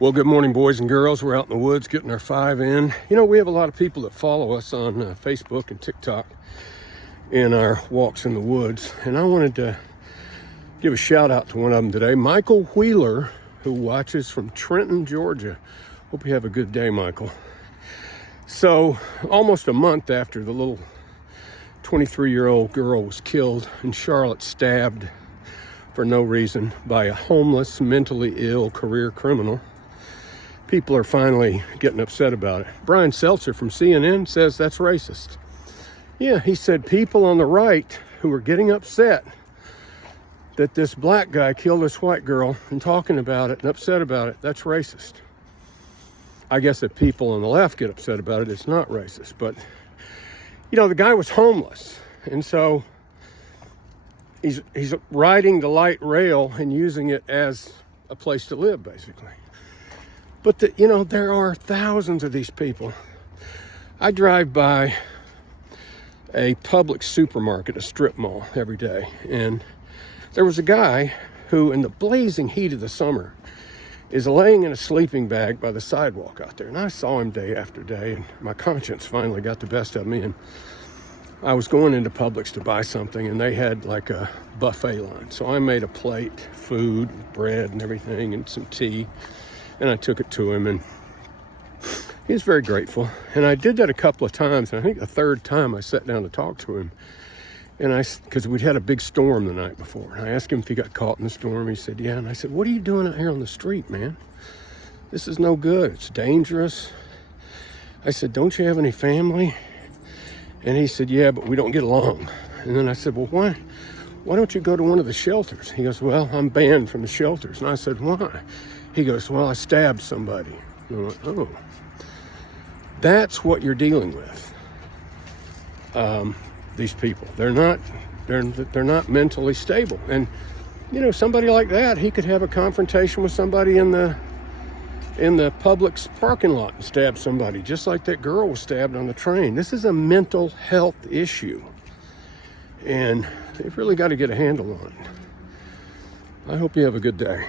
Well, good morning, boys and girls. We're out in the woods getting our 5 in. You know, we have a lot of people that follow us on Facebook and TikTok in our walks in the woods. And I wanted to give a shout out to one of them today, Michael Wheeler, who watches from Trenton, Georgia. Hope you have a good day, Michael. So almost a month after the little 23-year-old girl was killed in Charlotte, stabbed for no reason by a homeless, mentally ill career criminal, people are finally getting upset about it. Brian Seltzer from CNN says that's racist. Yeah, he said people on the right who are getting upset that this black guy killed this white girl and talking about it and upset about it, that's racist. I guess if people on the left get upset about it, it's not racist. But, you know, the guy was homeless. And so he's riding the light rail and using it as a place to live, basically. But, there are thousands of these people. I drive by a public supermarket, a strip mall, every day. And there was a guy who, in the blazing heat of the summer, is laying in a sleeping bag by the sidewalk out there. And I saw him day after day, and my conscience finally got the best of me. And I was going into Publix to buy something, and they had like a buffet line. So I made a plate, food, bread, and everything, and some tea. And I took it to him, and he was very grateful. And I did that a couple of times. And I think the third time I sat down to talk to him, and because we'd had a big storm the night before. And I asked him if he got caught in the storm. He said, yeah. And I said, what are you doing out here on the street, man? This is no good. It's dangerous. I said, don't you have any family? And he said, yeah, but we don't get along. And then I said, well, why don't you go to one of the shelters? He goes, well, I'm banned from the shelters. And I said, why? He goes, well, I stabbed somebody. And I went, oh, that's what you're dealing with. These people, they're not mentally stable. And, somebody like that, he could have a confrontation with somebody in the Publix parking lot and stab somebody, just like that girl was stabbed on the train. This is a mental health issue, and they've really got to get a handle on it. I hope you have a good day.